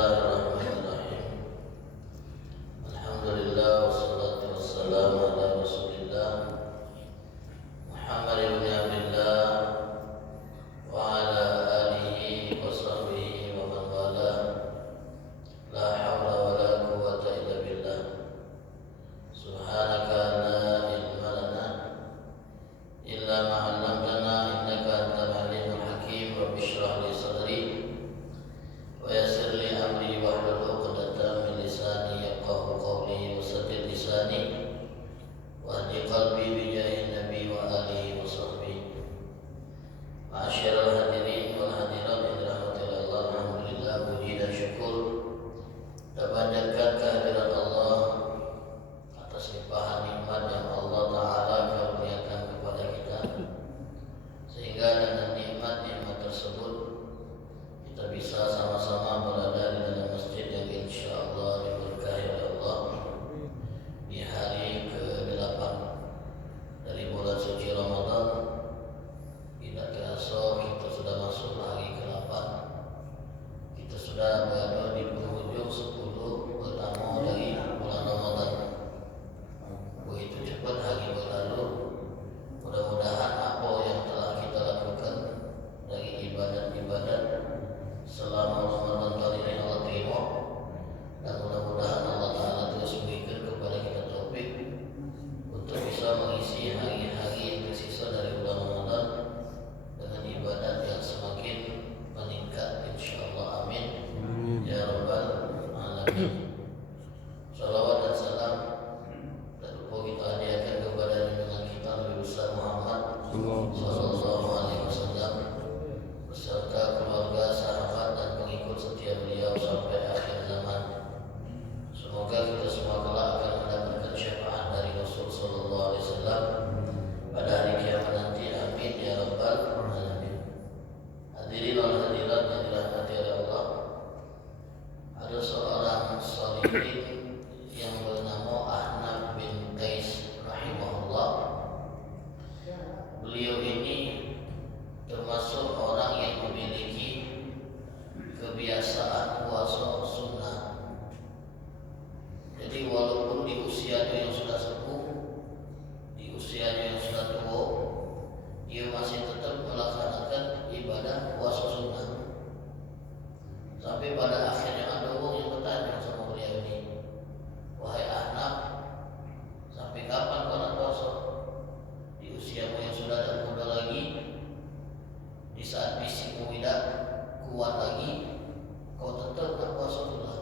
Bismillahirrahmanirrahim. Alhamdulillah wassalatu wassalamu ala Rasulillah Muhammad ibn Abdullah wa ala alihi wa sahbihi wa man wala. La hawla wa la quwwata illa billah. Subhanaka la ilma lana illa ma 'allamtana innaka antal alimul hakim. Rabbi shrah li sadri wa yassir li amri wahlul 'uqdatam min lisani yafqahu qawli wa saddid lisani wahdi qalbi bi jahin nabi wa alihi wa sahbihi. Ma'asyiral hadirin wal hadirat yang dirahmati Allah, alhamdulillah puji dan syukur terpanjatkan kehadirat Allah atas limpahan nikmat yang Allah Ta'ala karuniakan kepada kita, sehingga dengan nikmat-nikmat tersebut kita bisa sama-sama berada di dalam masjid yang insyaallah diberkahi oleh Allah di hari ke-8 dari bulan suci Ramadan. Tidak terasa kita sudah masuk hari ke-8. Kita sudah berada di penghujung 10 pertama dari bulan Ramadan. Begitu cepat hari berlalu. Mudah-mudahan apa yang telah kita lakukan dari ibadat-ibadat selama Ramadan kali ini Allah terima, dan mudah-mudahan Allah Ta'ala terus berikan kepada kita taufik untuk bisa mengisi hari-hari yang tersisa dari bulan Ramadan dengan ibadat yang semakin meningkat insyaallah. Amin ya rabbal alamin. Salawat dan salam tak lupa kita hadiahkan kepada junjungan kita Nabi besar Muhammad sallallahu alaihi wasallam beserta keluarga, sahabat dan pengikut setia beliau sampai akhir zaman. Semoga kita semua kelak akan mendapatkan syafaat dari Rasul sallallahu alaihi wasallam pada hari kiamat nanti. Amin ya rabbal alamin. Hadirin wal hadirat yang dirahmati oleh Allah, ada seorang sholihin yang bernama Ahnaf bin Qais rahimahullah. Beliau ini termasuk orang yang memiliki kebiasaan puasa sunnah. Jadi walaupun di usianya yang sudah sepuh, di usianya yang sudah tua, dia masih tetap melaksanakan ibadah puasa sunnah. Sampai pada akhirnya ada orang yang bertanya sama beliau ini, "Wahai Ahnaf, sampai kapan kau nak puasa? Di usiamu yang sudah tak muda lagi, di saat fisikmu tidak kuat lagi, kau tetap nak puasa pula.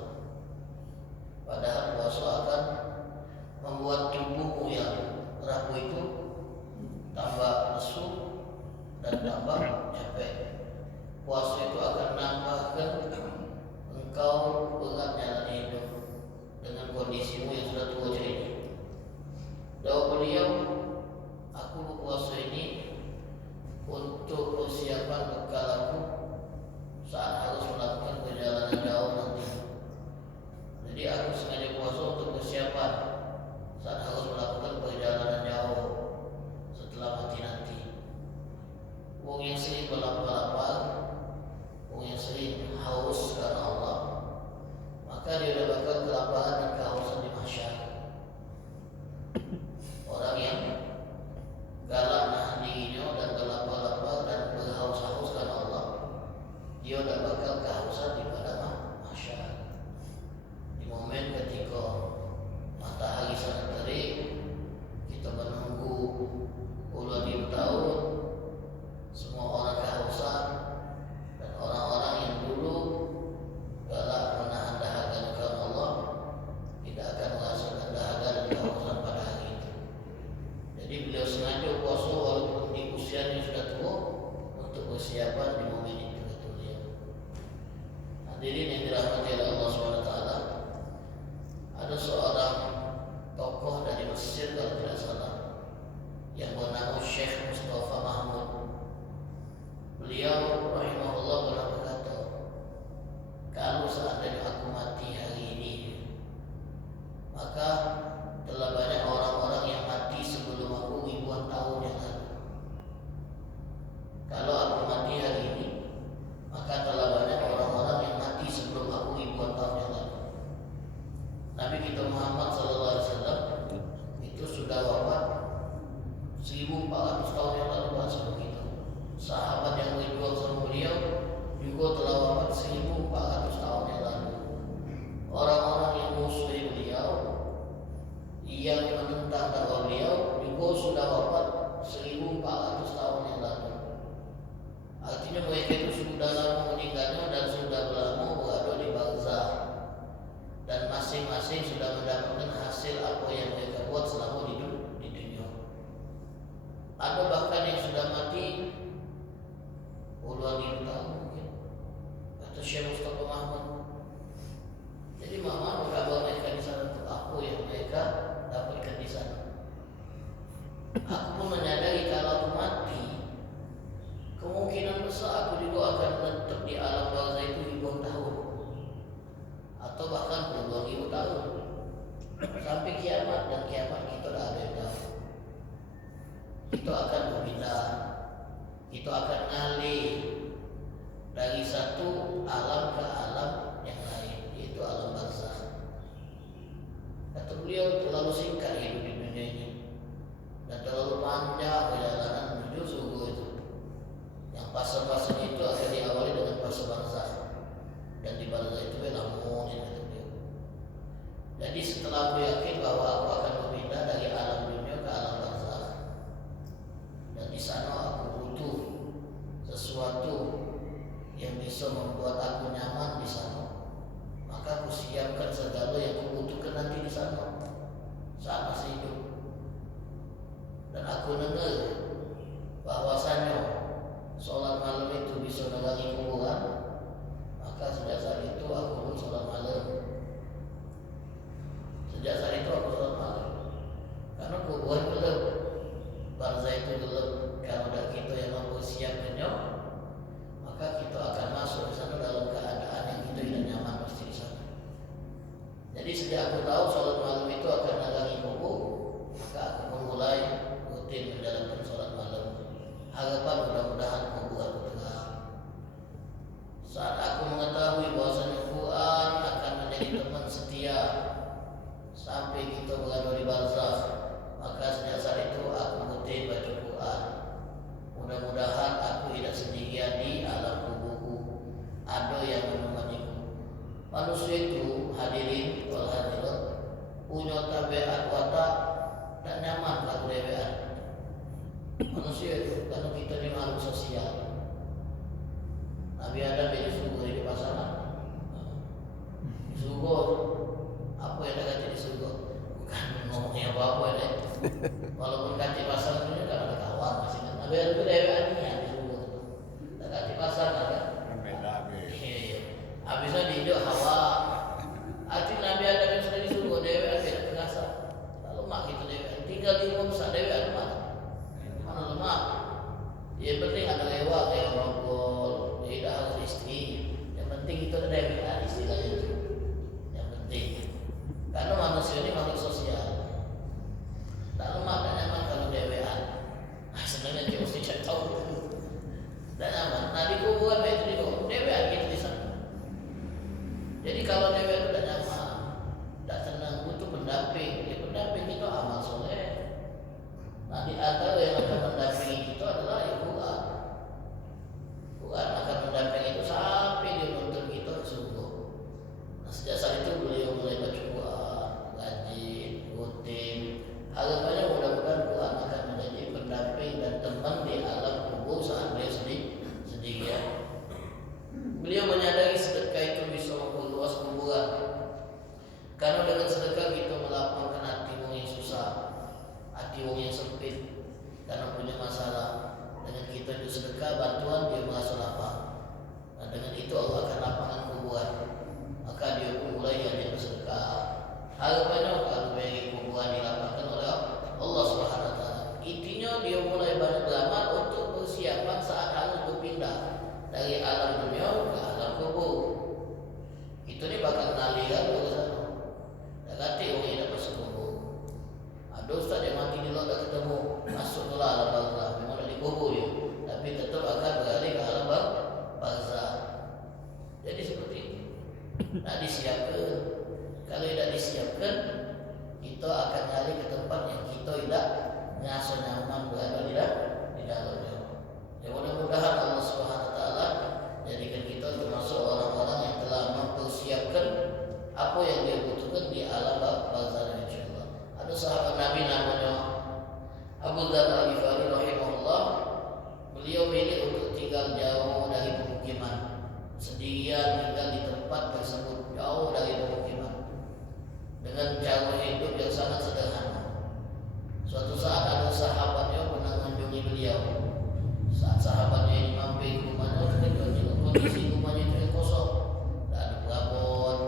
Padahal puasa akan membuat tubuhmu yang rapuh itu tambah lesu dan tambah capek. Puasa itu akan menambahkan engkau beratnya dalam hidup dengan kondisimu yang sudah tua ini." Jawab beliau, "Aku berpuasa ini untuk persiapan bekal aku saat harus melakukan perjalanan jauh nanti. Jadi aku sengaja puasa untuk persiapan saat harus melakukan perjalanan jauh setelah mati nanti." Wong yang sering berlapar-lapar, wong yang sering haus karena Allah, maka dia sudah bakal kelaparan dan kehausan di mahsyar. Orang yang galak nahan dirinya dan berlapar-lapar dan berhaus-haus karena Allah, dia sudah bakal kehausan di pada mahsyar. Di momen ketika matahari sangat terik, kita menunggu puluhan ribu tahun, semua orang kehausan, dan orang-orang yang dulu galak menahan dahaga karena Allah tidak akan merasakan dahaga dan kehausan pada hari itu. Jadi beliau sengaja puasa walaupun di usianya sudah tua untuk persiapan di momen itu, kata beliau. Hadirin yang dirahmati oleh Allah SWT, ada seorang tokoh dari Mesir kalau tidak salah yang bernama Syekh Mustafa Mahmud. Beliau rahimahullah pernah berkata, "Kalau seandainya aku mati hari ini, maka telah banyak orang-orang yang mati sebelum aku ribuan tahun yang lalu. Kalau aku mati hari ini, maka telah banyak orang-orang yang mati sebelum aku ribuan Muhammad SAW itu sudah wafat 1400 tahun yang lalu sebelum itu. Sahabat yang berjuang sama beliau juga telah wafat 1400 tahun yang lalu. Orang-orang yang musuhi beliau, yang menentang dakwah beliau juga sudah wafat 1400 tahun yang lalu. Artinya mereka itu sudah lama meninggalnya dan sudah lama berada di barzah, dan masing-masing sudah mendapatkan hasil apa yang mereka buat selama di dunia. Ada bahkan yang sudah mati puluhan ribu tahun mungkin, kata Syekh Mustafa Mahmud. Jadi Muhammad berkabar mereka di sana itu apa yang mereka dapatkan di sana. Aku pun menyadari kalau aku mati, kemungkinan besar aku juga akan menetap di alam barzah itu ribuan tahun, atau bahkan puluhan ribu tahun, sampai kiamat. Dan kiamat kita tidak ada yang tahu. Kita akan berpindah, kita akan ngalih dari satu alam ke alam yang lain, yaitu alam barzah. Kata beliau, terlalu singkat hidup di dunia ini dan terlalu panjang perjalanan menuju surga itu. Yang fase-fasenya itu akan diawali dengan fase barzah, dan di barzah itu lamun, kata beliau. Jadi setelah aku yakin bahwa aku akan berpindah dari alam dunia ke alam barzah, dan di sana aku butuh sesuatu yang bisa membuat aku nyaman di sana, maka aku siapkan segala yang aku butuhkan nanti di sana saat masih hidup. Dan aku dengar bahwasanya sholat malam itu bisa menerangi kuburan, maka sejak saat itu aku pun sholat malam. Sejak saat itu aku sholat malam, karena kuburan gelap, barzah itu gelap. Kalau ada kita yang mampu siapkannya, maka kita akan masuk di sana dalam keadaan yang kita tidak nyaman pasti di sana. Jadi sejak aku tahu sholat malam itu akan menerangi kubur, maka aku memulai rutin menjalankan sholat malam. Harapan mudah-mudahan kubur aku terang. Saat aku mengetahui bahwasanya Quran akan menjadi teman setia sampai kita berada di barzah, maka sejak saat itu aku rutin baca Quran. Mudah-mudahan aku tidak sendirian di alam kuburku, ada yang menemaniku. Manusia itu, hadirin wal hadirat, punya tabiat watak dan nyaman kalau dewean. Manusia itu, karena kita di makhluk sosial. Nabi Adam ini surga di pasangan. Di surga, apa yang ada di surga? Bukan ngomongnya apa-apa ya. Walaupun kati pasangan itu kan ada kawan masih. Nabi Adam itu deweannya di surga. Tak kati pasangan kan? Habisnya di hidup Hawa. Artinya Nabi Adam yang sudah di surga dewean tidak terasa. Lalu mak kita dewean, tinggal di rumah besar dewean mak. Mana lemah? Yang penting ada lewat yang ngobrol, tidak harus istri. Yang penting itu ada dewean istilahnya itu. Yang penting. Karena manusia ini makhluk sosial. Tak lemah dan nyaman kalau dewean. Sebenarnya dia mesti cek tahu. Dan nyaman. Nah di kuburan itu di dewean gitu di sana. Jadi kalau dewean itu tidak nyaman, tidak tenang, butuh pendamping. Ya pendamping itu amal soleh. Nah di antara yang akan mendampingi itu adalah Quran. Quran akan mendampingi itu sampai dia menuntun kita ke surga. Nah sejak saat itu beliau mulai baca Quran, rajin, rutin. Harapannya mudah-mudahan Quran akan menjadi pendamping dan teman di alam kubur saat beliau sendirian. Beliau menyadari sedekah itu bisa memperluas kuburan. Karena dengan sedekah kita melapangkan hati orang yang susah, hati orang yang sempit karena punya masalah. Dengan kita itu sedekah bantuan, dia merasa lapang. Nah dengan itu Allah akan lapangkan kuburan. Maka dia pun mulai rajin bersedekah. Harapannya kalau bagi kuburan dilapangkan oleh Allah SWT. Intinya dia mulai banyak beramal untuk persiapan saat harus berpindah dari alam dunia ke alam kubur. Itu ni bakal ngaliran ke sana. Dah kata orang yang dah masuk kubur. Ada ustaz yang mati di luar tak ketemu, masuk ke alam barzah. Memang dah dikubur dia, tapi tetap akan beralih ke alam barzah. Jadi seperti itu. Nak disiapkan. Kalau tidak disiapkan, kita akan nyari ke tempat yang kita tidak merasa nyaman berada di dalamnya. Ya mudah-mudahan Allah Subhanahu wa taala jadikan kita termasuk orang-orang yang telah mempersiapkan apa yang dia butuhkan di alam barzah insyaallah. Ada sahabat Nabi namanya Abu Dzar Al-Ghifari rahimahullah. Beliau milih untuk tinggal jauh dari pemukiman, sendirian tinggal di tempat tersebut jauh dari pemukiman dengan cara hidup yang sangat sederhana. Suatu saat ada sahabatnya pernah mengunjungi beliau. Saat sahabatnya ini mampir ke rumahnya, kondisi rumahnya itu yang kosong, tidak ada perabot,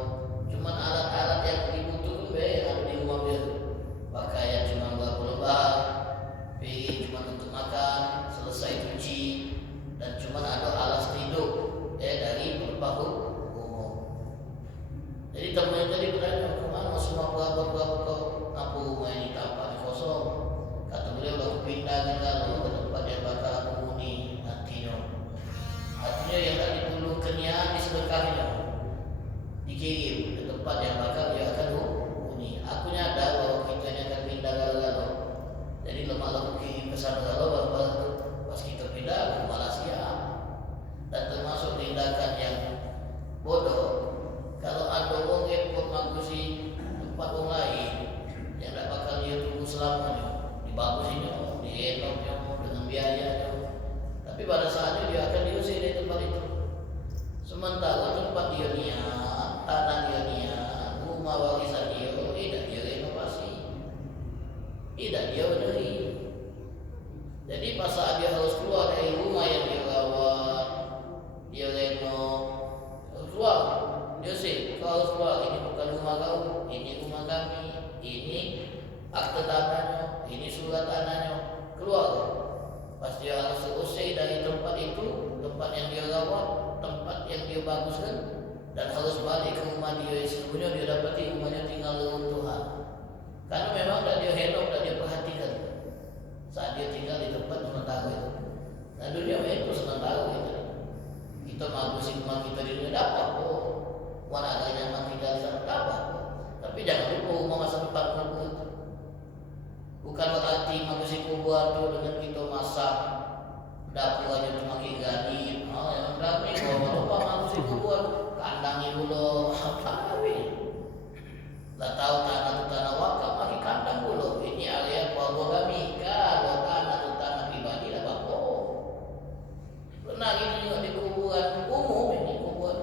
cuma alat-alat yang dibutuhkan yang ada di rumah dia. Pakaian cuma beberapa lembar, piring cuma untuk makan, selesai cuci, dan cuma ada alas tidur dari berbahu umum. Jadi temannya tadi bertanya, kemana semua perabot-perabot kau? Apa rumah ini tampaknya kosong? Kata beliau, aku pindah kalau ke tempat yang bakal aku huni nantinya. Artinya yang tadi dulu kenian disedekahnya, dikirim ke tempat yang bakal dia akan huni. Aku nyadar bahwa kita ini akan pindah galau-galau. Jadi lemah lemah kirim ke sana galau, pas kita pindah aku malah siap. Dan termasuk tindakan yang bodoh kalau ada orang yang magusi tempat orang lain yang tak bakal dia tunggu selamanya, dibagusinya, dienoknya dengan biayanya, tapi pada saatnya dia akan diusir dari tempat itu. Sementara tempat dia niat, tanah dia niat, rumah warisan dia tidak dia renovasi, tidak dia benahi. Jadi pas saat dia harus keluar dari rumah yang dia rawat, dia renov, keluar, dia sih kau harus keluar, ini bukan rumah kau, ini rumah kami, ini akte tanahnya, ini surat tanahnya, keluar. Pas dia harus selesai dari tempat itu, tempat yang dia rawat, tempat yang dia baguskan, dan harus balik ke rumah dia. Sebelumnya dia dapati rumahnya tinggal reruntuhan, karena memang tak dia henok, tak dia perhatikan saat dia tinggal di tempat sementara itu. Nah dunia itu sementara itu. Kita bagusin rumah kita di dunia dapat kok, warna nyaman tinggal di sana dapat. Tapi jangan lupa rumah masa depan kubur. Bukan berarti bagusin kubur itu dengan kita masak dapur aja cuma gani. Oh yang gani kalau lupa bagusin kubur, kandangi dulu apa ini? Tak tahu tanah itu tanah wakaf, lagi kandang dulu. Ini area keluarga kami. Kalau tanah itu tanah pribadi, tak apa-apa. Pernah ini juga di kuburan umum, ini kuburan.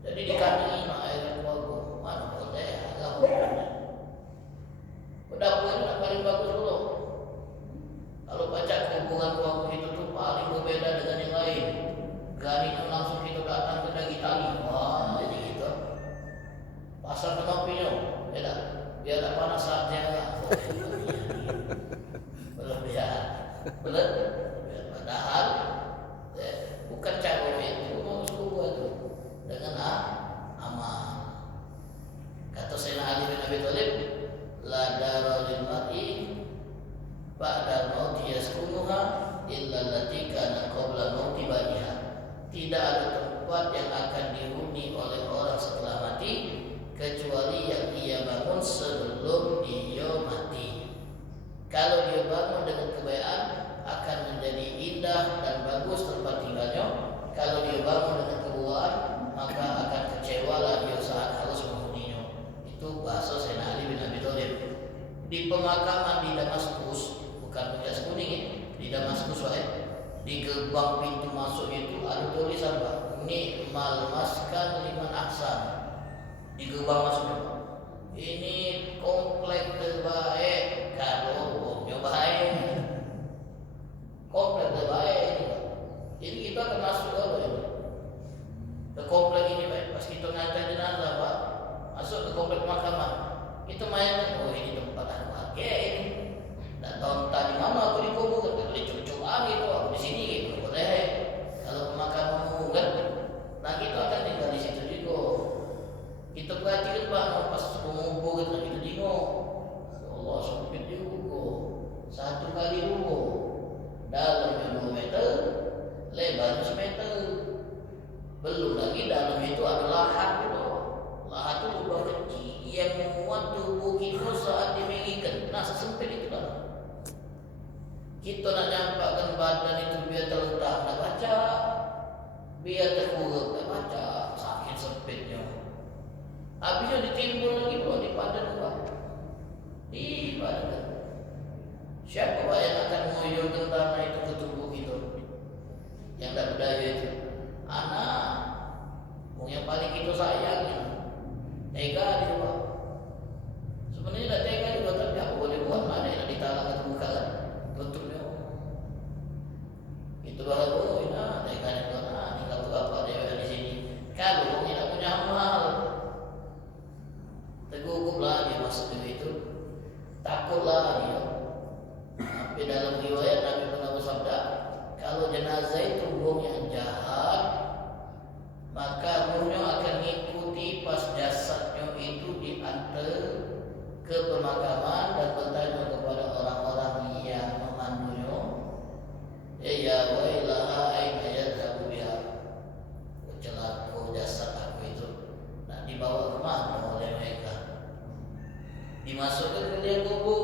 Jadi dikandangi area keluarga. Mana boleh, agak boleh. Dapur itu paling bagus dulu. Kalau baca kuburan keluarga itu tuh paling berbeda dengan yang lain. Gani itu langsung kita datang ke daging tali. Wah, jadi gitu. Pasal kenopinya, beda. Biar tak panas saatnya. Belum. Padahal bukan cara itu harus kubur itu dengan amal. Kata Sayyidina Ali bin Abi Thalib, la dara lil mar'i ba'da mauti yaskunuha illa allati kana qabla mauti baniha. Tidak ada tempat yang akan dihuni oleh orang setelah mati kecuali yang ia bangun sebelum dia mati. Kalau dia bangun dengan kebaikan akan menjadi indah dan bagus tempat tinggalnya. Kalau dia bangun dengan keburukan maka akan kecewalah dia saat harus menghuninya. Itu bahasa Sayyidina Ali bin Abi Thalib. Di pemakaman di Damaskus, bukan Jas Kuning ya, di Damaskus di gerbang pintu masuk itu ada tulisan Pak, Ni'mal maskan liman ahsan. Di gerbang masuk ini komplek terbaik kalau baik, komplek terbaik ini. Jadi kita akan masuk apa ini? Ke komplek ini Pak. Pas kita ngantar jenazah Pak, masuk ke komplek pemakaman, kita main, oh ini tempat aku ini. Dan tahun tadi mana aku dikubur, boleh cucuk lagi tuh aku di sini gitu, boleh. Kalau pemakaman kan, nah kita akan tinggal di situ juga. Kita perhatikan Pak, pas mengubur kita tengok, Allah sempit juga, 1 kali ruko, dalamnya 2 meter, lebarnya 1 meter. Belum lagi dalam itu ada lahat itu. Lahat itu lubang kecil yang memuat tubuh kita yang paling kita sayang. Tega dia Pak. Sebenarnya dah tega juga, tapi apa boleh buat, mana yang ditalang atau buka kan? Tutupnya. Itu baru nah tega juga nah tinggal tu apa dia ada di sini. Kalau orang tidak punya amal, teguguplah dia masuk itu. Takutlah dia. Tapi dalam riwayat Nabi pernah bersabda, kalau jenazah itu ruhnya jahat, maka ruhnya akan mengikuti pas jasadnya itu diantar ke pemakaman dan bertanya kepada orang-orang yang memandunya, ya wailaha aina yadhabu biha, celaka jasad aku itu nak dibawa ke mana oleh mereka, dimasukkan ke liang kubur,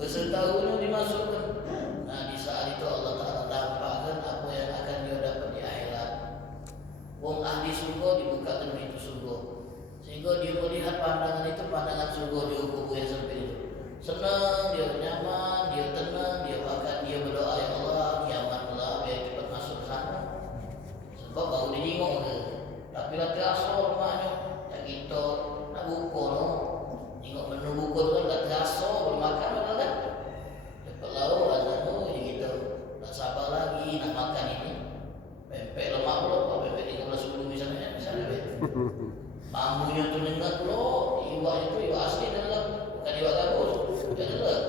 beserta ruhnya dimasukkan. Nah di saat itu Allah Ta'ala tampakkan apa yang akan dia dapat di akhirat. Wong ahli surga dibukakan pintu surga, sehingga dia melihat pandangan itu, pandangan surga di kubur yang sempit itu. Senang, dia nyaman, dia tenang, dia bahkan dia berdoa, ya Allah kiamatlah biar cepat masuk ke sana. Sebab baru dijingok ke, tapi lah terasa rumahnya yang kita nak buka no. Tengok menu buka tu kan tak terasa bermakan betul kan? Cepat lalu azan tu gitu. Tak sabar lagi nak makan ini. Pempek lemak pula, pempek 13 misalnya bambunya tu nengat pula, iwak itu iwak asli dalam, bukan iwak gabus, bukan dalam.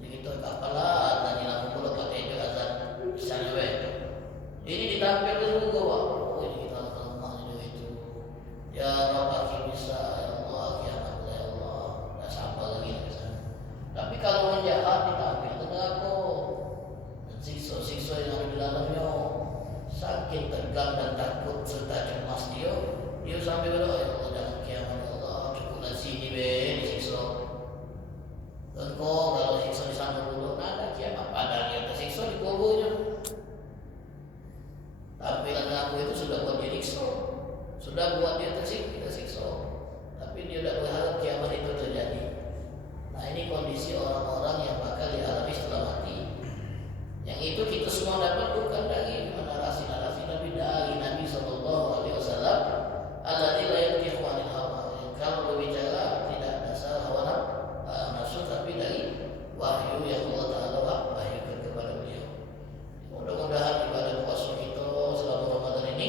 Jadi kita kapalah dan hilang pula pakai itu azan misalnya weh. Ini ditampil ke surga Pak. Oh ini kita lemah juga itu. Ya Rabb bisa ya Allah kiamat ya Allah. Tak sabar lagi misalnya. Tapi kalau orang jahat ditampil ke neraka dan siksa-siksa yang ada di dalamnya, sakit, tegang dan takut serta cemas dia sampai berdoa, ya Allah jangan kiamat ya Allah, cukuplah sini be disiksa. Engkau kalau siksa di sana dulu, ada kiamat padahal dia tersiksa di kuburnya. Tampilan aku itu sudah buat dia siksa, sudah buat dia tersiksa, tapi dia tidak berharap kiamat itu terjadi. Nah ini kondisi orang-orang yang bakal dialami setelah mati. Yang itu kita semua dapat bukan dari narasi-narasi Nabi, dari Nabi SAW. Alladzi la yantiqu 'anil hawa. Kalau berbicara tidak dasar hawa nafsu, tapi dari wahyu yang Allah Ta'ala wahyukan kepada beliau. Mudah-mudahan ibadah puasa kita selama Ramadan ini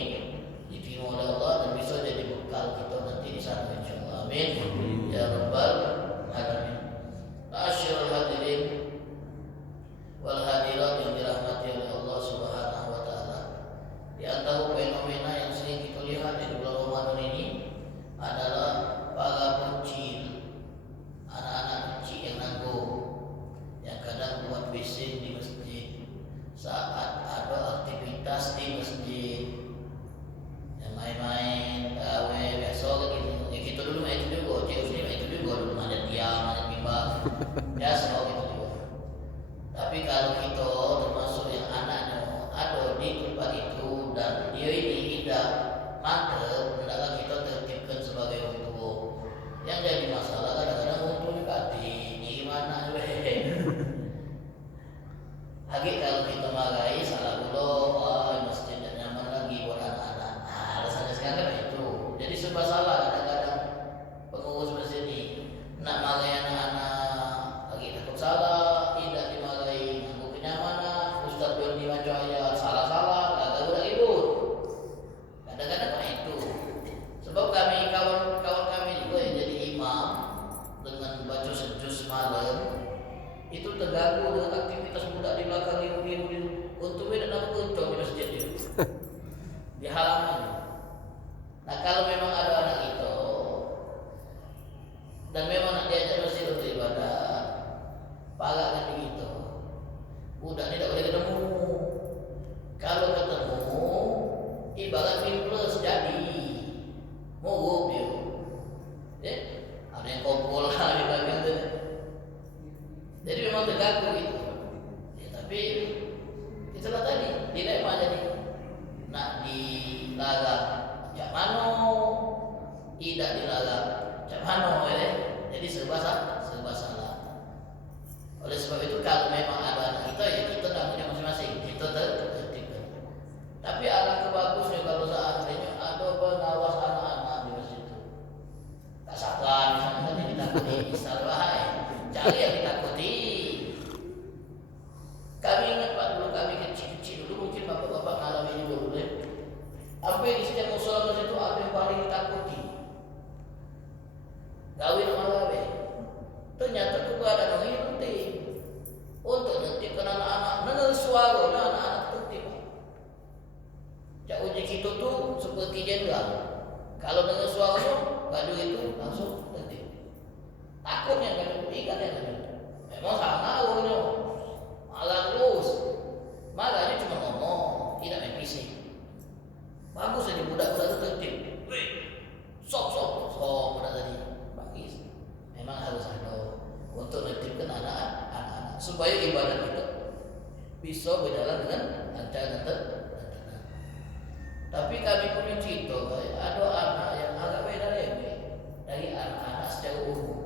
diterima oleh Allah dan bisa jadi bekal kita nanti di sana insyaallah. Amin. Ya Rabbal Alamin. Asyirul hadirin wal hadirat yang dirahmati oleh Allah Subhanahu wa Ta'ala. Di antara fenomena yang sering kita lihat di bulan Ramadan ini adalah para bocil, anak-anak kecil yang nanggung, yang kadang buat bising di masjid saat ada aktivitas di masjid, yang main-main, gawe, biasa gitu. Ya kita dulu main itu juga, cewek sini main itu juga dulu, manjat tiang, manjat mimbar, biasa gitu juga. Tapi kalau kita termasuk yang anaknya ada di tempat itu dan dia ini tidak mantap, hendaklah kita tertibkan sebagai orang tua. Yang jadi masalah kadang-kadang orang tua juga di mana lagi kalau kita marahi salah pula, masjid tidak nyaman lagi buat anak-anak. Alasannya sekarang itu. Jadi serba salah kadang-kadang pengurus masjid ini nak marahi anak-anak lagi takut salah, tidak dimarahi untuk kenyamanan. Ustaz John di Manjaya salah-salah, gagal udah ribut. Kadang-kadang itu. Sebab kami kawan-kawan kami juga yang jadi imam dengan baca sejus malam itu terganggu dengan aktivitas budak di belakang ibu-ibu untuk beda nak kencang di masjid itu di halaman. Nah kalau memang ada anak itu dan memang nak diajak masjid untuk ibadah, pagakkan begitu. Budak tidak boleh ketemu. Kalau ketemu, ibarat plus jadi mogok dia. Ada yang kompol lah di belakang tu. Jadi memang terganggu itu. Ya, tapi itulah tadi dilema jadi nak dilarang cak mano, tidak dilarang cak mano, jadi serba salah. Oleh sebab itu kalau memang ada anak kita ya kita tanggung jawab masing-masing, kita tertibkan. Tapi alangkah bagusnya kalau seandainya ada pengawas anak-anak di masjid itu. Tak sabar misalnya tadi ditakuti, misalnya cari yang ditakuti. Kami ingat Pak, dulu kami kecil-kecil dulu, mungkin bapak-bapak ngalamin juga dulu ya. Apa yang di setiap musola masjid itu apa yang paling ditakuti? Gawin sama gawe. Ternyata keberadaan orang ini penting untuk menentukan anak-anak. Dengar suara anak-anak penting. Cak uji kita tu seperti jenderal. Kalau dengar suara tu, baju itu langsung penting. Takutnya kan ikan yang ada. Memang sama orangnya. Malah terus. Makanya cuma ngomong, tidak main fisik. Bagus jadi budak-budak itu tertib. Sok budak tadi. Bagus. Memang harus ada untuk menetipkan anak-anak supaya ibadah kita bisa berjalan dengan lancar dan tenang. Tapi kami punya cerita, ada anak yang agak beda dari anak-anak secara umum.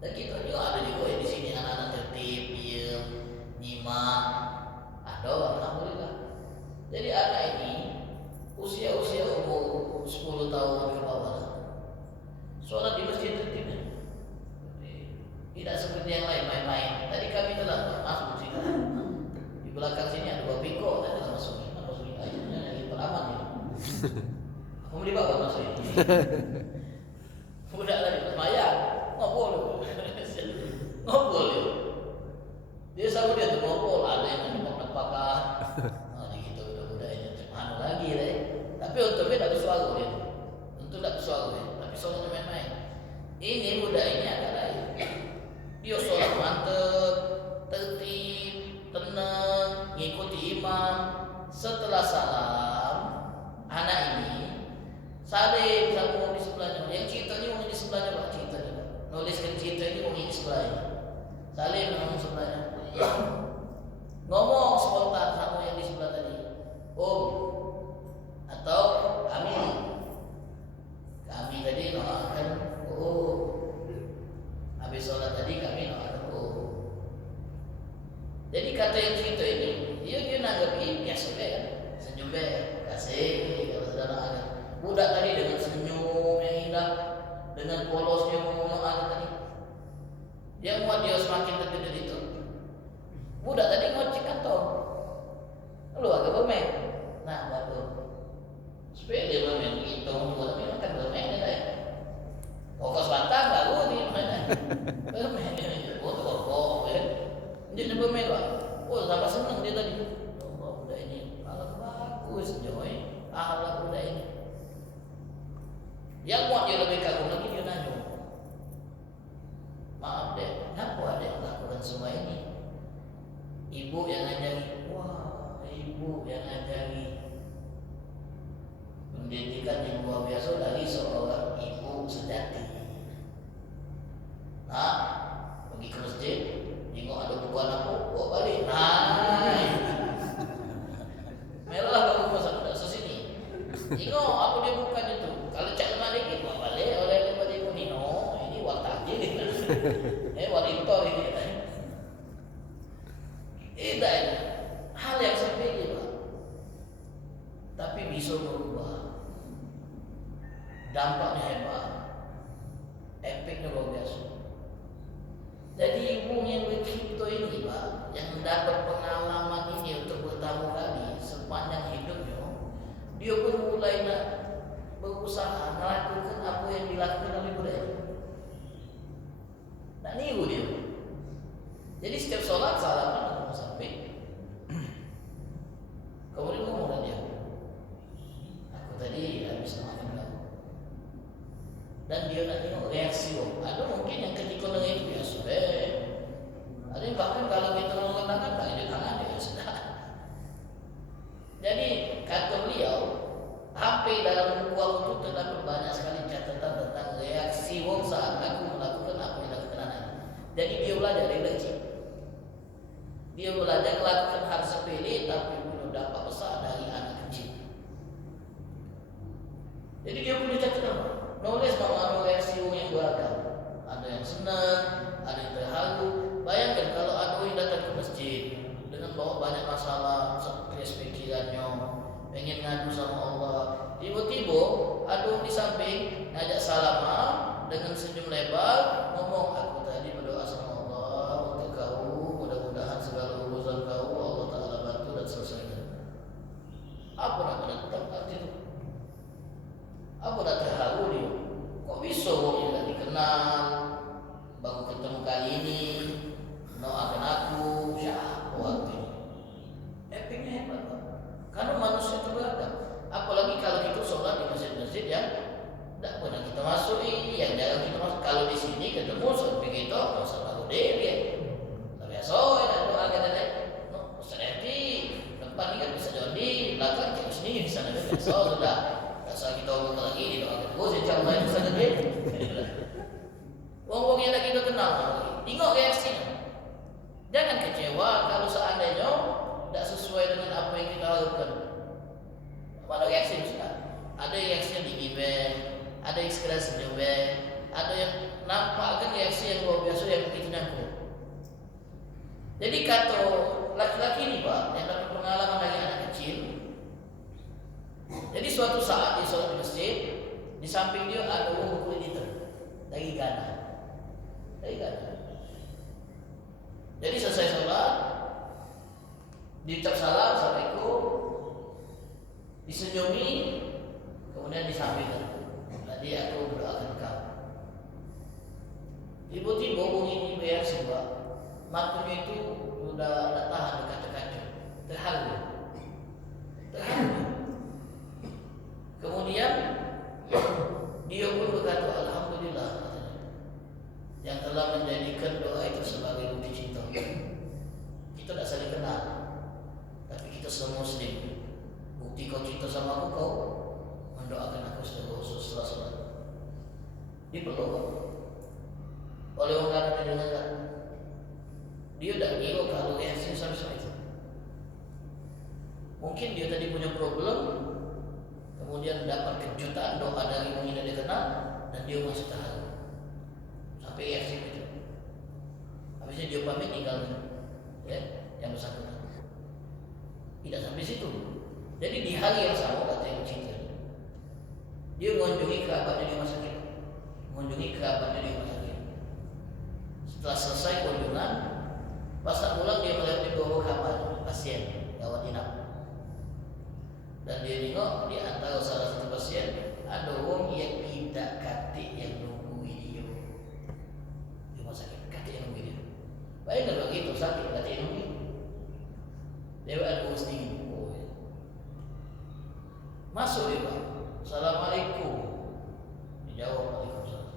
Dan kita juga ada juga di sini anak-anak tertib, diam, nyimak. Ada alhamdulillah. Jadi anak ini usia umur 10 tahun ke bawah. Sholat di masjid tertib. Tidak seperti yang lain main-main. Tadi kami telah masuk sini. Di belakang sini ada 2 biko, saya telah masuk. Masuk ini akhirnya lagi peraman ini. Kamu dibawa masuk ini. Udah tadi semayang, ngobrol. Ngobrol ya. Dia sama dia tuh ngobrol, ada yang nempak-nempakan. Nah gitu udah ini mana lagi deh. Tapi untungnya tak bersuara dia. Untuk tak bersuara dia. Tapi soalnya main-main. Ini budak ini agak lain. Dia sholat mantap, tertib, tenang, ngikuti imam. Setelah salam, anak ini saling sama orang di sebelahnya. Yang cerita ni orang di sebelahnya Pak, cerita ni Pak. Nuliskan cerita ni orang di sebelahnya. Saling ngomong sebelahnya. Ngomong spontan sama yang di sebelah tadi. Om atau kami. Kami tadi doakan habis sholat tadi kami doakan Jadi kata yang cerita ini, dia nanggapi biasa kan, senyum kasih kalau saudara ada. Budak tadi dengan senyum yang indah, dengan polosnya ngomong ada tadi. Dia muat dia semakin terkejut itu. Budak tadi ngocek kantong. Lu agak bermain. Nah, baru sepele bermain hitung buat tapi makan bermain ya. Fokus batang baru di mana? Bermain ini, foto ya. Dia bermain Pak. Oh, tambah senang dia tadi. Oh, budak ini alat bagus joy. Alat budak ini. Yang muat dia lebih kagum lagi dia nanya. Maaf deh, kenapa ada yang melakukan semua ini? Ibu yang ngajari. Wah, ibu yang ngajari. Pendidikan yang luar biasa dari seorang ibu sejati. Nah, pergi ke masjid, tengok ada buku anakku, bawa balik. Nah, merah kamu pasal budak sini. Tengok apa dia bukan itu. Kalau cak lemah dikit, bawa balik oleh daripada ibu Nino. Ini wartajil ini. Warintor ini. Tidak hal yang sepele Pak. Tapi bisa berubah. Dampaknya hebat. Efeknya luar biasa. Jadi ibu yang begitu ini Pak, yang mendapat pengalaman ini untuk pertama kali sepanjang hidupnya, dia pun mulai nak berusaha melakukan apa yang dilakukan oleh budaya. Nak niru dia. Jadi setiap sholat salaman sampai. Kemudian ngomong dia, aku tadi habis makan kamu. Dan dia nak tengok reaksi. Ada mungkin yang ketika dengar itu biasa. Ada yang bahkan kalau kita ngomong tangan, tak ada tangan dia sudah. Jadi kata beliau, hampir dalam buku aku itu terdapat banyak sekali catatan tentang reaksi wong saat aku melakukan apa yang dilakukan anak. Jadi dia belajar dari kecil. Dia belajar melakukan hal sepele tapi punya dampak besar dari anak kecil. Jadi dia punya catatan. Nulis mengalami reaksi yang beragam. Ada yang senang, ada yang terharu. Bayangkan kalau ada yang datang ke masjid dengan bawa banyak masalah, stres pikirannya, pengen ngadu sama Allah. Tiba-tiba aduh di samping ngajak salaman dengan senyum lebar, ngomong aku tadi berdoa sama Allah untuk kau, mudah-mudahan segala urusan kau Allah Ta'ala bantu dan selesaikan. Apa nak menentang arti itu? Apa nak terharu dia? Kok bisa kok tidak dikenal, baru ketemu kali ini, doakan aku, siapa waktu ini? Epicnya hebat Pak. Karena manusia itu beragam. Apalagi kalau kita sholat di masjid-masjid yang tidak pernah kita masuki, yang jarang kita masuk. Kalau di sini ketemu seperti kita, Ustaz Abu Dewi ya. Tapi ya doa katanya, Ustaz Edi, depan ini kan bisa jadi, belakang kita sendiri di sana kan. Sudah, asal kita ngomong lagi di doa kedua, sejak main Ustaz Edi. Wong-wong yang kita kenal, tengok reaksinya. Jangan kecewa kalau seandainya tidak sesuai dengan apa yang kita harapkan. Pada reaksi sudah. Ada reaksi yang digibeng, ada yang sekedar senyum, ada yang nampakkan reaksi yang luar biasa yang begitu nyangkut. Jadi kata laki-laki ini Pak, yang dapat pengalaman dari anak kecil. Jadi suatu saat di sholat di masjid, di samping dia ada orang mukul liter dari Ghana. Jadi selesai sholat, diucap salam, assalamualaikum, disenyumi, kemudian disampaikan. Tadi aku berdoakan kau. Tiba-tiba bunyi reaksi Pak, matanya itu sudah tidak tahan berkaca-kaca, terharu. Kemudian dia pun berkata alhamdulillah yang telah menjadikan doa itu sebagai bukti cinta. Kita tidak saling kenal, tapi kita semua muslim. Bukti kau cinta sama aku, kau mendoakan aku setelah sholat. Dipeluk oleh orang yang dengar. Dia tidak kira kalau reaksi sama itu. Mungkin dia tadi punya problem, kemudian dapat kejutan doa dari orang yang tidak dikenal, dan dia masih tahan sampai reaksi itu. Habisnya dia pamit tinggal ya, yang bersangkutan. Tidak sampai situ. Jadi di hari yang sama kata yang cinta, dia mengunjungi kerabatnya di rumah sakit. Setelah selesai kunjungan, pas pulang dia melihat di bawah kamar pasien gawat inap. Dan dia tengok di antara salah satu pasien ada orang yang tidak katik yang nunggu dia di rumah sakit, katik yang nunggu dia. Bayangkan begitu sakit katik yang nunggu. Dia ada urus dingin. Masuk dia Pak, assalamualaikum. Dijawab waalaikumsalam.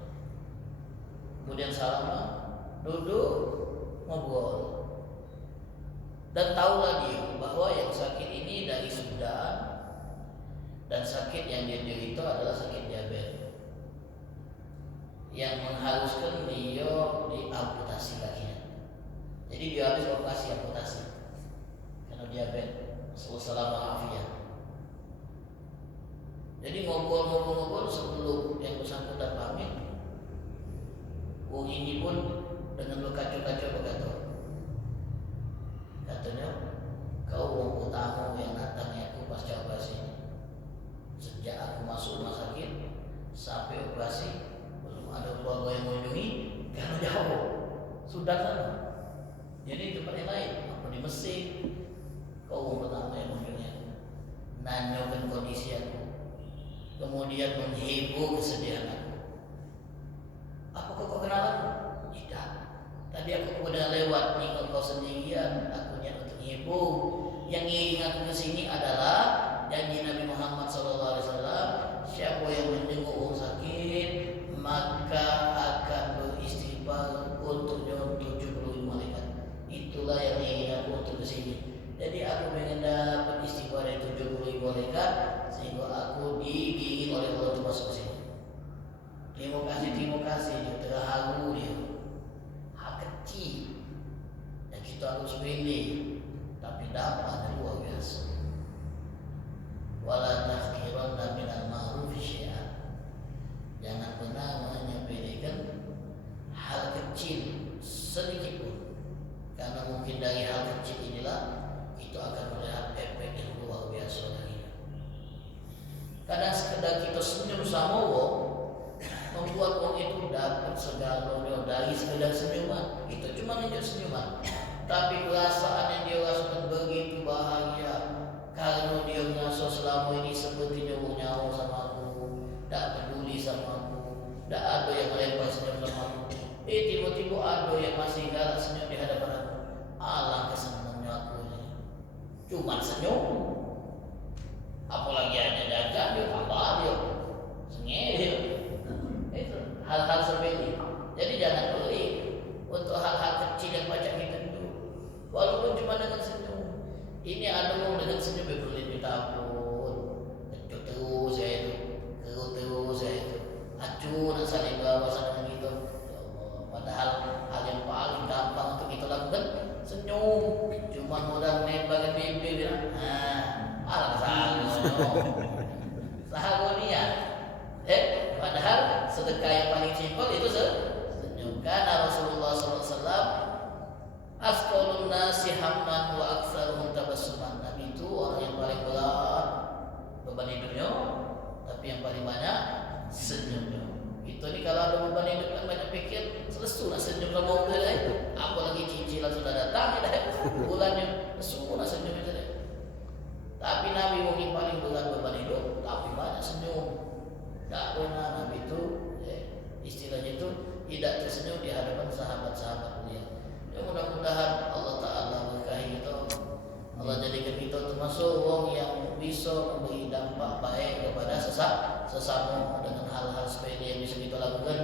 Kemudian salaman, duduk, ngobrol. Dan tahulah dia bahwa yang sakit ini dari Sudan, dan sakit yang dia derita adalah sakit diabetes yang mengharuskan dia diamputasi kakinya. Jadi dia habis operasi amputasi karena diabetes. Wassalamualaikum. Jadi ngobrol sebelum yang bersangkutan pamit, ini pun dengan berkaca-kaca berkata, katanya, kau orang tamu yang datang ya aku pasca operasi. Sejak aku masuk rumah sakit sampai operasi belum ada keluarga yang mengunjungi karena jauh, sudah sana. Jadi tempat yang lain, apa di Mesir, kau orang pertama yang mengunjungi aku, nanyakan kondisi aku, kemudian menghibur kesedihan aku. Apakah kau kenal aku? Tidak. Tadi aku udah lewat nih, kau sendirian, aku niat untuk hibur. Yang ngiring aku ke sini adalah janji Nabi Muhammad SAW. Siapa yang menjenguk orang sakit, maka akan beristighfar untuknya 70 malaikat. Itulah yang ingin aku untuk ke sini. Jadi aku pengen dapat istighfar dari 70 malaikat sehingga aku digiring oleh Allah untuk masuk ke sini. Kadang sekedar kita senyum sama wong membuat wong itu dapat segalanya dari sekedar senyuman. Itu cuma hanya senyuman, tapi perasaan yang dia rasakan begitu bahagia karena dia merasa selama ini sepertinya wong nyawa sama aku, tak peduli sama aku, tak ada yang melempar senyum sama aku. Tiba-tiba ada yang masih galak senyum di hadapan aku. Alangkah senangnya aku ini. Cuma senyum, apalagi hanya dagang dia tambah dia sengit. Itu hal-hal sepele. Jadi jangan pelik untuk hal-hal kecil yang pajak kita itu, walaupun cuma dengan senyum. Ini ada orang dengan senyum berbelit minta ampun, kecut terus saya itu, kerut terus saya itu, acuh nak saling bawa sana gitu. Ya Allah, padahal hal yang paling gampang untuk kita lakukan senyum. Cuma modal nembak bibir bilang, alang sahagono, sahagonia. Padahal sedekah yang paling simpel itu senyum. Karena Rasulullah SAW asqalun nasi hamman wa aktsaruhum tabassuman. Nabi itu orang yang paling berat beban hidupnya, tapi yang paling banyak senyumnya. Itu nih kalau ada beban hidup yang banyak pikir, selesai nak senyum sama mobil apalagi cicilan sudah datang bulannya, selesai nak senyum itu deh. Tapi Nabi yang paling berat beban hidup, tapi banyak senyum. Tak pernah Nabi itu istilahnya itu tidak tersenyum di hadapan sahabat-sahabat beliau. Ya mudah-mudahan Allah Ta'ala berkahi kita, Allah jadikan kita termasuk orang yang bisa memberi dampak baik kepada sesama dengan hal-hal sepele yang bisa kita lakukan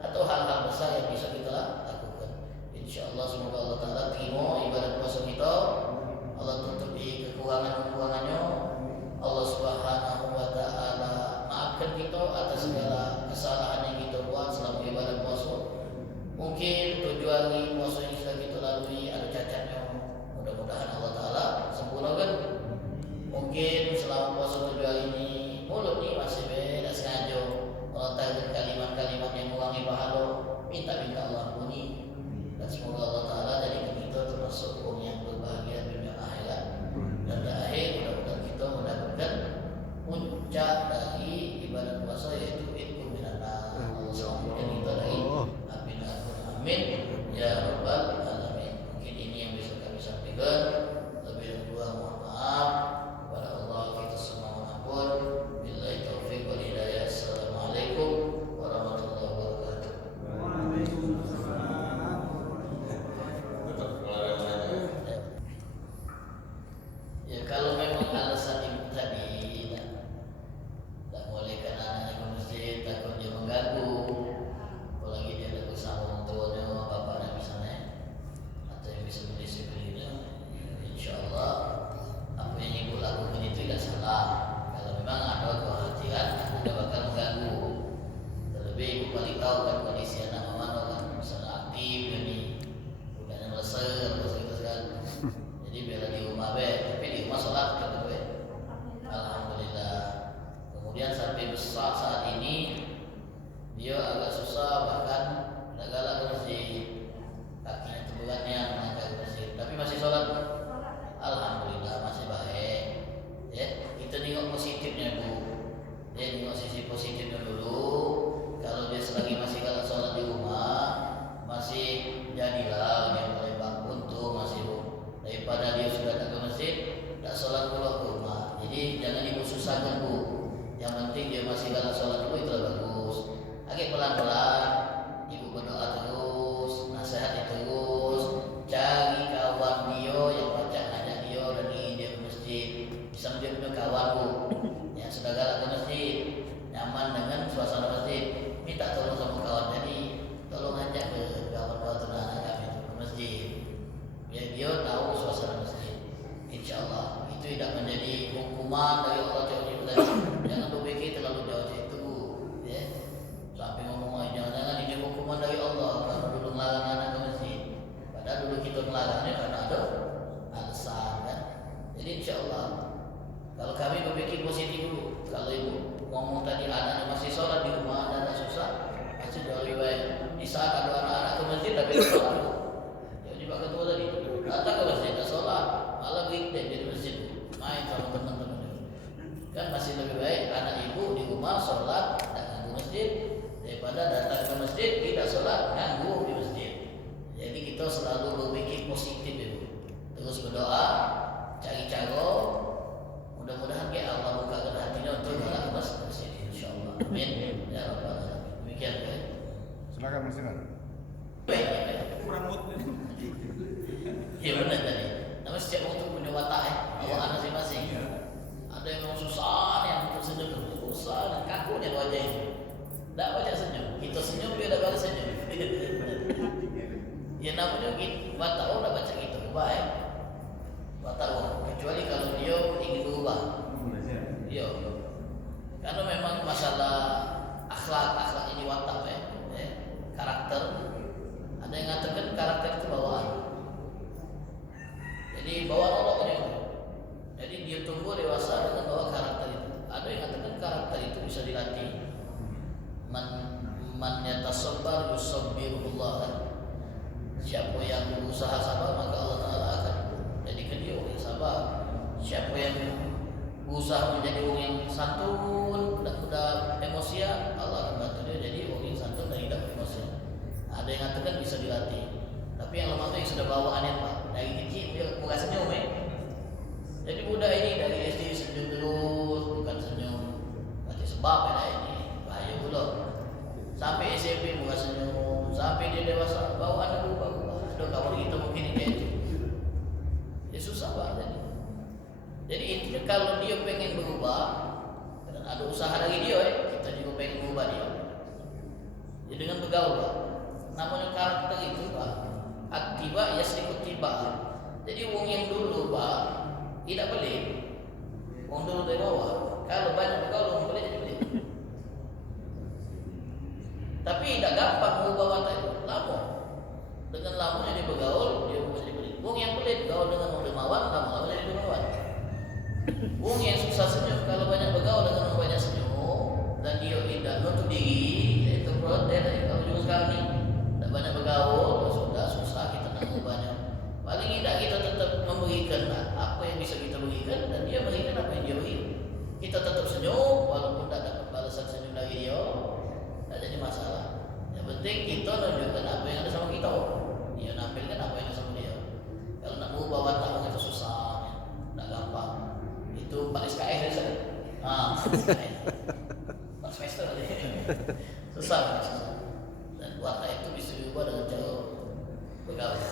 atau hal-hal besar yang bisa kita lakukan. InsyaAllah semoga Allah Ta'ala terima ibadah puasa kita, Allah tutupi kekurangan-kekurangannya, Allah Subhanahu wa Ta'ala maafkan kita atas segala kesalahan yang kita buat selama ibadah puasa. Mungkin 7 hari puasa yang sudah kita lalui ada cacatnya, mudah-mudahan Allah Ta'ala sempurnakan. Mungkin selama puasa 7 hari ini mulut ni masih beda sengaja melontarkan kalimat-kalimat yang mengurangi pahala, minta Allah ampuni. Dan semoga Allah Ta'ala jadikan kita termasuk orang yang berbahagia dunia akhirat. Dan akhir mudah-mudahan kita mendapatkan puncak dari ibadah puasa yaitu Idul Minana. Allah selamatkan kita dari amin ya rabbal alamin. Mungkin ini yang bisa kami sampaikan. Lebih dan kurang mohon maaf kepada Allah kita semua mengampun. Billahi taufiq wal hidayah. Assalamualaikum warahmatullahi wabarakatuh. Ya kalau memang alasan ibu tadi tak bolehkan anaknya ke masjid, takut dia mengganggu, apalagi dia ada bersama orang tuanya, bapaknya misalnya, atau yang bisa mendisiplinnya, insyaAllah apa yang ibu lakukan itu tidak salah. Kalau memang ada kekhawatiran anda bakal mengganggu, terlebih ibu paling tahu kan kondisi anak mama kan misalnya aktif ini, budaknya melesat atau segala-segala. Jadi biar di rumah tapi di rumah sholat kan alhamdulillah. Kemudian sampai besar saat ini dia agak susah, bahkan tidak galak ke masjid, kakinya terberatnya melangkah ke masjid, tapi masih sholat. Alhamdulillah masih baik. Ya, kita tengok positifnya bu. Ya, tengok sisi positifnya dulu. Kalau dia selagi masih galak sholat di rumah, masih jadilah yang paling bangun tuh masih bu. Daripada dia sudah tak ke masjid, tak sholat pulang ke rumah. Jadi jangan ibu susahkan bu. Yang penting dia masih galak sholat dulu, itulah bagus. Agak pelan-pelan, ibu berdoa terus, nasihat terus, cari kawan dia yang pacak ngajak dia dan ingin dia ke masjid. Bisa dia punya kawan bu, yang sudah galak ke masjid, nyaman dengan suasana masjid. Minta tolong sama kawan, jadi tolong ajak ke kawan-kawan anak kami itu ke masjid. Biar dia tahu suasana masjid. InsyaAllah itu tidak menjadi hukuman dari Allah jauh-jauh tadi. Jangan berpikir terlalu jauh itu, ya. Sampai ngomong jangan-jangan ini hukuman dari Allah karena dulu melarang anak ke masjid. Padahal dulu kita melarangnya karena ada alasan kan. Jadi insyaAllah kalau kami berpikir positif dulu. Kalau ibu ngomong tadi anaknya masih sholat di rumah, anak susah, masih jauh lebih baik. Di saat ada anak-anak ke masjid tapi tidak sholat. Jadi Pak Ketua tadi datang ke masjid tak sholat, malah weekday di masjid main sama teman-teman. Kan masih lebih rumah sholat dan ganggu masjid daripada datang ke masjid tidak sholat ganggu di masjid. Jadi kita selalu berpikir positif itu, terus berdoa, cari cara, mudah-mudahan ya Allah bukakan hatinya untuk datang ke masjid, insyaallah. Amin ya rabbal alamin. Demikian ya. Silakan Mas Sinar. Baik. Ya benar tadi. Namun setiap waktu punya watak bawaan masing-masing. Ada yang memang susah yang untuk senyum, susah dan kaku dia wajah itu. Tak baca senyum. Kita senyum dia tak balas senyum. Ya namanya watak orang tak baca gitu. Baik. Watak orang. Kecuali kalau dia ingin berubah. Iya. Karena memang masalah akhlak ini watak karakter. Ada yang mengatakan karakter itu bawaan. Jadi bawaan Allah punya. Jadi dia tumbuh dewasa dengan bawa karakter itu. Ada yang mengatakan karakter itu bisa dilatih. Man yatasabbar yusabbirullah. Siapa yang berusaha sabar maka Allah Taala akan jadikan dia orang yang sabar. Siapa yang berusaha menjadi orang yang santun, mudah emosian, Allah akan bantu dia jadi orang yang santun dan tidak emosian. Ada yang mengatakan bisa dilatih. Tapi yang lemah itu yang sudah bawaannya Pak. Dari kecil dia bukan senyum Jadi budak ini dari SD senyum terus, bukan senyum. Berarti sebab ini bahaya pula. Sampai SMP bukan senyum, sampai dia dewasa bawaan berubah. Ada kawan kita mungkin kayak itu. Ya susah banget. Jadi intinya kalau dia pengen berubah, dan ada usaha dari dia, kita juga pengen berubah dia. Ya dengan bergaul Pak. Namanya karakter itu Pak. Atiba yasriku tiba. Jadi wong yang dulu Pak tidak pelit. Wong dulu dari bawah. Kalau banyak bergaul wong pelit jadi pelit. Tapi tidak gampang mengubah watak itu. Lama. Dengan lama jadi bergaul dia berubah jadi pelit. Wong yang pelit gaul dengan wong dermawan, lama-lama jadi dermawan. Wong yang susah senyum kalau banyak bergaul dengan orang banyak senyum dan dia tidak nutup diri, itu protes. Kalau juga sekarang ni tak banyak bergaul, sudah susah kita nak mengubahnya. Paling tidak kita tetap memberikan apa yang bisa kita berikan dan dia berikan apa yang dia beri. Kita tetap senyum walaupun tak dapat balasan senyum dari dia, tak jadi masalah. Yang penting kita menunjukkan apa yang ada sama kita. Dia nampilkan apa yang ada sama dia. Kalau nak mengubah watak itu susah, tak gampang. Itu 4 SKS ya Ustaz. 4 semester tadi. Susah. Dan watak itu bisa diubah dengan cara bergaul.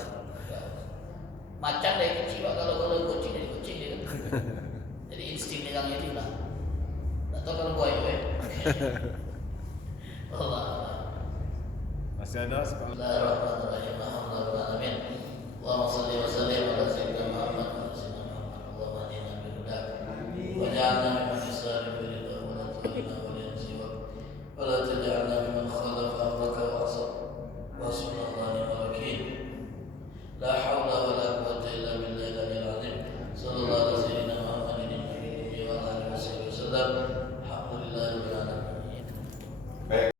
Macan dari kecil Pak, kalau kucing jadi kucing dia kan. Jadi insting negangnya dia lah. Tak tahu kalau buaya Allah. Masih ada sekolah. Bismillahirrahmanirrahim. Alhamdulillah. Allahumma shalli wa sallim ala sayyidina Muhammad. Allahumma hadina bil huda. Waj'alna mimman yasari'u ila ridha wa la tudhilna wa la yansiwa. Wa la taj'alna mimman khalafa amraka wa asab. Wa subhanallah wa ni'mal wakeel. La hawla wa la quwwata illa billahi al-'aliyyil 'azim. Sallallahu ala sayyidina Muhammadin wa ala alihi wasallam. Alhamdulillah rabbil alamin.